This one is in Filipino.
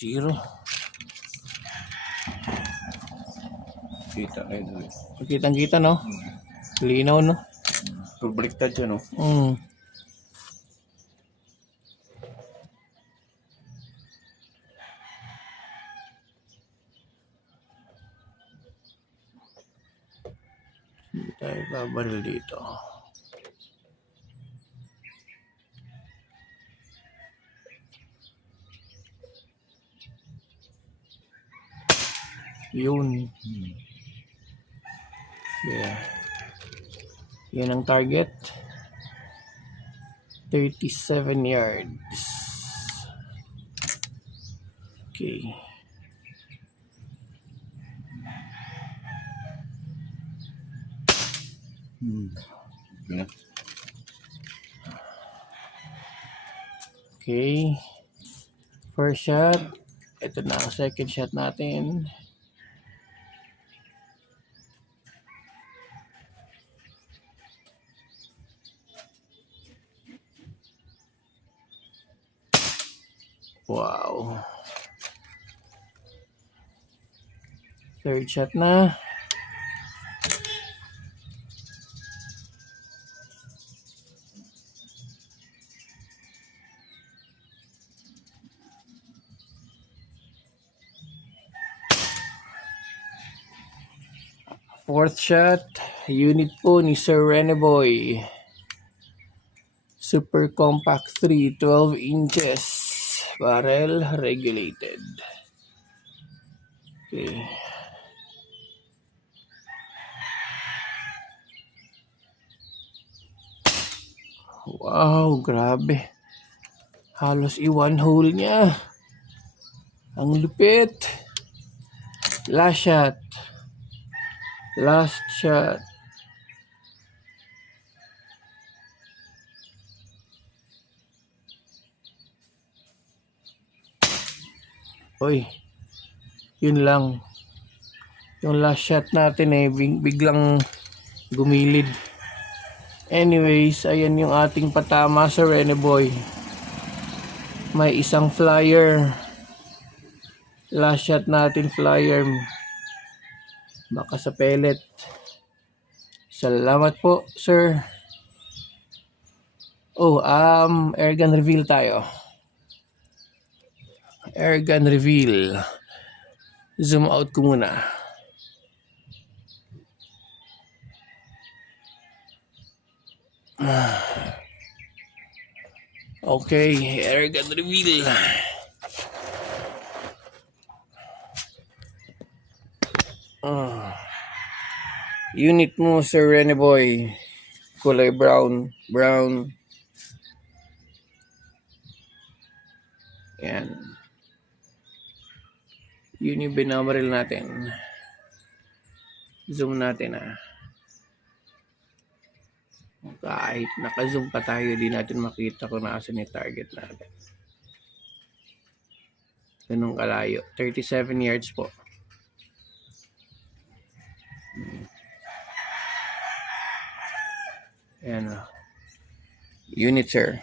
Zero. Kita kayo doon. Kitang-kita, no? Linaw, no? Pabaliktad siya, no? Hindi tayo babaril dito. Yun. Yeah. Yan ang target. 37 yards. Okay. Ganun. Okay. First shot. Ito na ang second shot natin. Wow. Third shot na. Fourth shot, unit po ni Sir Reneboy. Super Compact 3, 12 inches. Barrel regulated. Okay. Wow, grabe. Halos i-one hole niya. Ang lupit. Last shot. Last shot. Oy. Yun lang. Yung last shot natin biglang gumilid. Anyways, ayan yung ating patama sa Reneboy. May isang flyer. Last shot natin flyer. Baka sa pellet. Salamat po, sir. Oh, airgun reveal tayo. Airgun reveal. Zoom out ko muna. Okay, airgun reveal. Unit mo, Sir Reneboy. Kulay brown. Yan. Yun yung binabaril natin. Zoom natin Kahit naka-zoom pa tayo, di natin makita kung naasan yung target natin. Ganun kalayo. 37 yards po. Ayan. Unit, sir.